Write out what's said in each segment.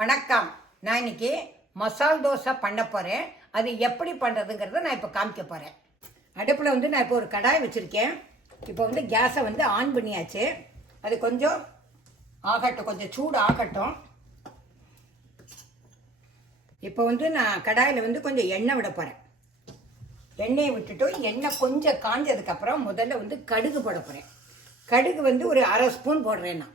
வணக்கம். நான் இன்னைக்கு மசால் தோசை பண்ண போகிறேன். அது எப்படி பண்ணுறதுங்கிறத நான் இப்போ காமிக்க போகிறேன். அடுப்பில் நான் இப்போ ஒரு கடாய் வச்சுருக்கேன். இப்போ கேஸை ஆன் பண்ணியாச்சு. அது கொஞ்சம் ஆகட்டும், கொஞ்சம் சூடு ஆகட்டும். இப்போ நான் கடாயில் கொஞ்சம் எண்ணெய் விட போகிறேன். எண்ணெயை விட்டுட்டு எண்ணெய் கொஞ்சம் காஞ்சதுக்கப்புறம் முதல்ல கடுகு போட போகிறேன். கடுகு ஒரு அரை ஸ்பூன் போடுறேன் நான்.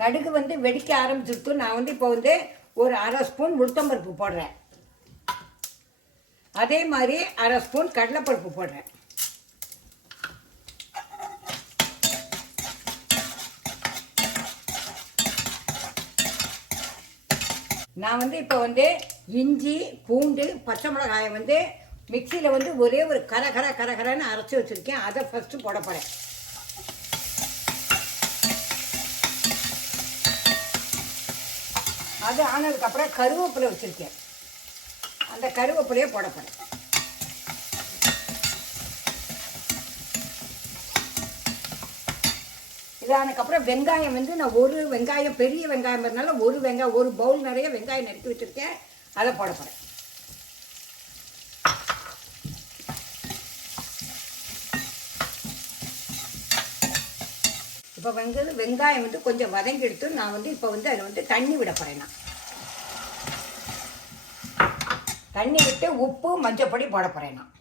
கடுகு வெடிக்க ஆரம்பிச்சிருக்கு. நான் இப்போ ஒரு அரை ஸ்பூன் உளுத்தம்பருப்பு போடுறேன். அதே மாதிரி அரை ஸ்பூன் கடலைப்பருப்பு போடுறேன். நான் இப்போ இஞ்சி பூண்டு பச்சை மிளகாயை மிக்சியில் ஒரே ஒரு கரன்னு அரைச்சி வச்சுருக்கேன். அதை ஃபஸ்ட்டு போட போகிறேன். அது ஆனதுக்கப்புறம் கருவேப்பிலை வச்சுருக்கேன். அந்த கருவேப்பிலையே போட போகிறேன். இதானதுக்கப்புறம் வெங்காயம் நான் ஒரு வெங்காயம், பெரிய வெங்காயம் இருந்தால ஒரு பவுல் நிறைய வெங்காயம் நறுக்கி வச்சுருக்கேன். அதை போட போகிறேன். இப்போ வெங்காயம் கொஞ்சம் வதங்கி எடுத்து நான் இப்போ அதில் தண்ணி விட போகிறேன். நான் தண்ணி விட்டு உப்பு மஞ்சப்பொடி போட போகிறேன். நான்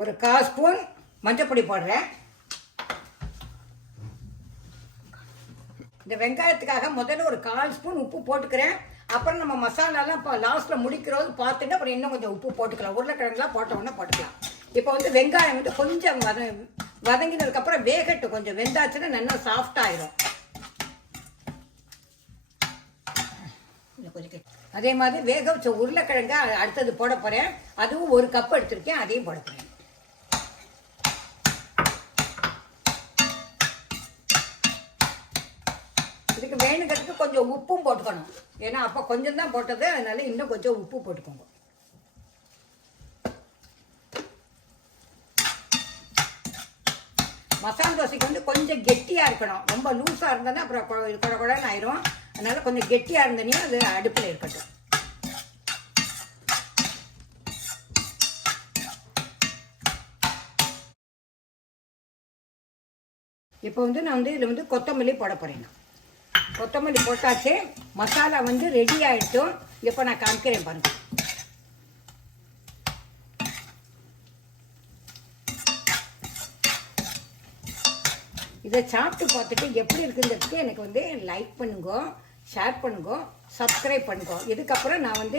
ஒரு 1/4 ஸ்பூன் மஞ்சப்பொடி போடுறேன். இந்த வெங்காயத்துக்காக முதல்ல ஒரு 1/4 ஸ்பூன் உப்பு போட்டுக்கிறேன். அப்புறம் நம்ம மசாலாலாம் இப்போ லாஸ்ட்டில் முடிக்கிறோது பார்த்துட்டு அப்புறம் இன்னும் கொஞ்சம் உப்பு போட்டுக்கலாம். உருளைக்கிழங்குலாம் போட்டோன்னா போட்டுக்கலாம். இப்போ வெங்காயம் கொஞ்சம் வதங்கினதுக்கப்புறம் வேகட்டும். கொஞ்சம் வெந்தாச்சுன்னா நல்லா சாஃப்டாகிடும். அதே மாதிரி வேக வச்ச உருளைக்கிழங்க அடுத்தது போட போகிறேன். அதுவும் 1 கப் எடுத்திருக்கேன். அதையும் போட போகிறேன். இதுக்கு வேணுங்கிறதுக்கு கொஞ்சம் உப்பும் போட்டுக்கணும். ஏன்னா அப்போ கொஞ்சம் தான் போட்டது, அதனால இன்னும் கொஞ்சம் உப்பு போட்டுக்கோங்க. மசாலா தோசைக்கு கொஞ்சம் கெட்டியாக இருக்கணும். ரொம்ப லூஸாக இருந்ததுன்னா அப்புறம் குழன்னு ஆயிரும். அதனால கொஞ்சம் கெட்டியாக இருந்தனே அது அடுப்பில் இருக்கட்டும். இப்போ நான் இதில் கொத்தமல்லி போட போகிறேன். கொத்தமல்லி போட்டாச்சு. மசாலா ரெடி ஆகிட்டும். இப்போ நான் காமிக்கிறேன் பாருங்க. இதை சாப்பிட்டு பார்த்துட்டு எப்படி இருக்குங்கிறதுக்கு எனக்கு லைக் பண்ணுங்க, ஷேர் பண்ணுங்க, சப்ஸ்கிரைப் பண்ணுங்க. இதுக்கப்புறம் நான்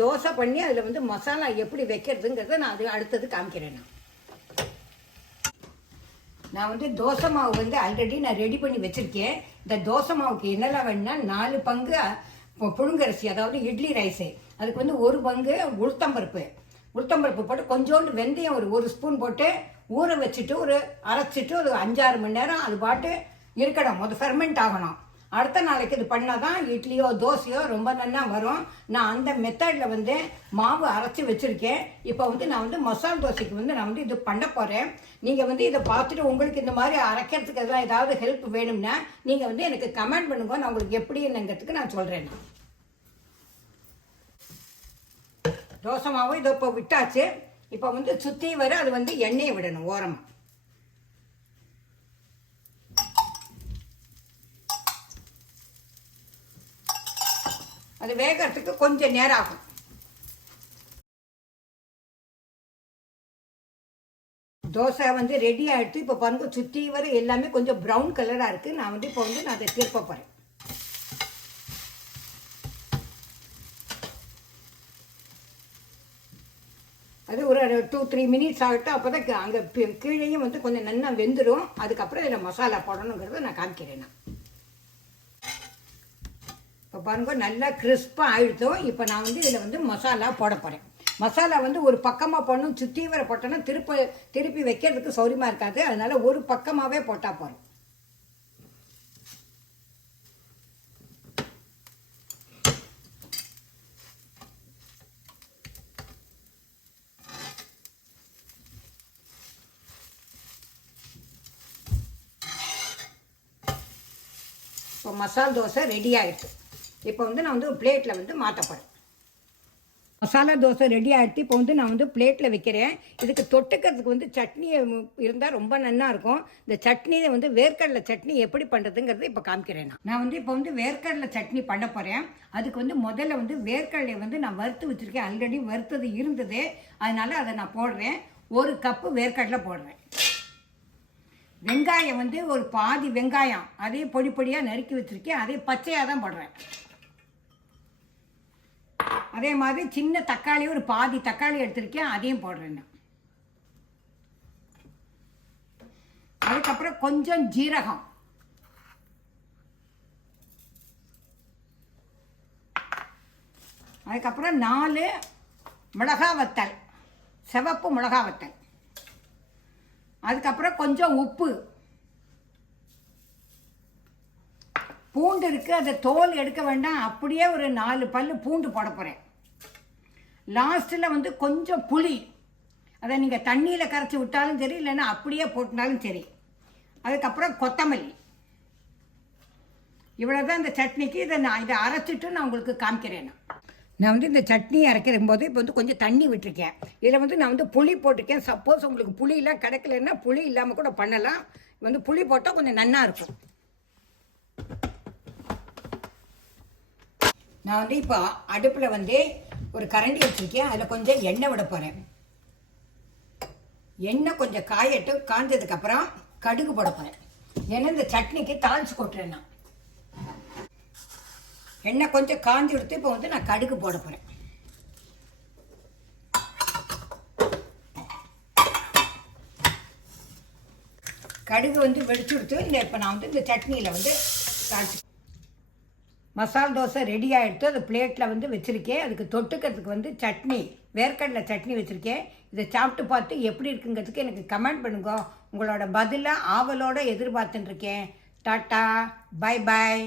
தோசை பண்ணி அதில் மசாலா எப்படி வைக்கிறதுங்கிறத நான் அடுத்தது காமிக்கிறேன். நான் தோசை மாவு ஆல்ரெடி நான் ரெடி பண்ணி வச்சுருக்கேன். இந்த தோசை மாவுக்கு என்னெல்லாம் வேணும்னா 4 பங்கு புழுங்கரிசி, அதாவது இட்லி ரைஸு. அதுக்கு 1 பங்கு உளுத்தம்பருப்பு போட்டு கொஞ்சோண்டு வெந்தயம் ஒரு ஸ்பூன் போட்டு ஊற வச்சுட்டு அரைச்சிட்டு ஒரு 5-6 மணி நேரம் அது பாட்டு இருக்கணும். ஃபெர்மெண்ட் ஆகணும். அடுத்த நாளைக்கு இது பண்ணால் தான் இட்லியோ தோசையோ ரொம்ப நல்லா வரும். நான் அந்த மெத்தடில் மாவு அரைச்சி வச்சுருக்கேன். இப்போ நான் மசாலா தோசைக்கு நான் இது பண்ண போகிறேன். நீங்கள் இதை பார்த்துட்டு உங்களுக்கு இந்த மாதிரி அரைக்கிறதுக்கு எல்லாம் ஏதாவது ஹெல்ப் வேணும்னா நீங்கள் எனக்கு கமெண்ட் பண்ணுங்க. நான் உங்களுக்கு எப்படிங்கிறதுக்கு நான் சொல்கிறேன். தோசை மாவு இதை இப்போ விட்டாச்சு. இப்போ சுற்றி வர அது எண்ணெயை விடணும் ஓரமாக. அது வேகிறதுக்கு கொஞ்சம் நேரம் ஆகும். தோசை ரெடி ஆகிடுச்சு. இப்போ பாருங்க, சுற்றி வர எல்லாமே கொஞ்சம் ப்ரௌன் கலராக இருக்குது. நான் இப்போ நான் அதை திருப்ப போகிறேன். அது ஒரு 2-3 மினிட்ஸ் ஆகட்டும். அப்போ தான் அங்கே கீழேயும் கொஞ்சம் நல்லா வெந்துடும். அதுக்கப்புறம் இதில் மசாலா போடணுங்கிறத நான் காமிக்கிறேன். நான் இப்போ பாருங்க, நல்லா கிறிஸ்பாக ஆகிடுத்தோம். இப்போ நான் இதில் மசாலா போட போகிறேன். மசாலா ஒரு பக்கமாக போடணும். சுற்றி வர போட்டோன்னா திருப்பி வைக்கிறதுக்கு சௌரியமாக இருக்காது. அதனால ஒரு பக்கமாகவே போட்டால் போகிறோம். மசால் தோசை ரெடி ஆகிடுச்சு. இப்போ வந்து நான் வந்து பிளேட்டில் வந்து மாற்ற போகிறேன். மசாலா தோசை ரெடி ஆகிடுச்சு. இப்போ வந்து நான் வந்து பிளேட்டில் வைக்கிறேன். இதுக்கு தொட்டுக்கிறதுக்கு வந்து சட்னி இருந்தால் ரொம்ப நல்லா இருக்கும். இந்த சட்னியை வந்து வேர்க்கடலை சட்னி எப்படி பண்ணுறதுங்கிறது இப்போ காமிக்கிறேன். நான் வந்து இப்போ வந்து வேர்க்கடலை சட்னி பண்ண போகிறேன். அதுக்கு வந்து முதல்ல வந்து வேர்க்கடலையை வந்து நான் வறுத்து வச்சுருக்கேன். ஆல்ரெடி வறுத்தது இருந்தது, அதனால் அதை நான் போடுறேன். 1 கப்பு வேர்க்கடலை போடுறேன். வெங்காயம் வந்து ஒரு பாதி வெங்காயம் அதையும் பொடி பொடியாக நறுக்கி வச்சுருக்கேன். அதையும் பச்சையாக தான் போடுறேன். அதே மாதிரி சின்ன தக்காளி ஒரு பாதி தக்காளி எடுத்திருக்கேன், அதையும் போடுறேன். அதுக்கப்புறம் கொஞ்சம் ஜீரகம், அதுக்கப்புறம் 4 மிளகா வத்தல், சிவப்பு மிளகா வத்தல், அதுக்கப்புறம் கொஞ்சம் உப்பு, பூண்டு இருக்குது, அதை தோல் எடுக்க வேண்டாம், அப்படியே ஒரு 4 பல்லு பூண்டு போட போகிறேன். லாஸ்ட்டில் வந்து கொஞ்சம் புளி, அதை நீங்கள் தண்ணியில் கரைச்சி விட்டாலும் சரி, இல்லைன்னா அப்படியே போட்டாலும் சரி. அதுக்கப்புறம் கொத்தமல்லி. இவ்வளோ தான் இந்த சட்னிக்கு. இதை அரைச்சிட்டு நான் உங்களுக்கு காமிக்கிறேன். நான் வந்து இந்த சட்னி அரைக்கிற போது இப்போ வந்து கொஞ்சம் தண்ணி விட்டுருக்கேன். இதில் வந்து நான் வந்து புளி போட்டிருக்கேன். சப்போஸ் உங்களுக்கு புளியெலாம் கிடைக்கலன்னா புளி இல்லாமல் கூட பண்ணலாம். வந்து புளி போட்டால் கொஞ்சம் நன்னா இருக்கும். நான் வந்து இப்போ அடுப்பில் வந்து ஒரு கரண்டி வச்சுருக்கேன். அதில் கொஞ்சம் எண்ணெய் விட போகிறேன். எண்ணெய் கொஞ்சம் காயட்டு. காஞ்சதுக்கப்புறம் கடுகு போட போகிறேன். ஏன்னா இந்த சட்னிக்கு தாளிச்சு கொட்டுறேன். நான் எண்ணெய் கொஞ்சம் காஞ்சி எடுத்து இப்போ வந்து நான் கடுகு போட போகிறேன். கடுகு வந்து வெடிச்சு கொடுத்து இப்போ நான் வந்து இந்த சட்னியில் வந்து தாளிச்சு. மசால் தோசை ரெடி ஆகிடுத்து. அது பிளேட்டில் வந்து வச்சுருக்கேன். அதுக்கு தொட்டுக்கிறதுக்கு வந்து சட்னி, வேர்க்கடலை சட்னி வச்சுருக்கேன். இதை சாப்பிட்டு பார்த்து எப்படி இருக்குங்கிறதுக்கு எனக்கு கமெண்ட் பண்ணுங்க. உங்களோட பதிலை ஆவலோடு எதிர்பார்த்துட்டுருக்கேன். Tata, bye bye.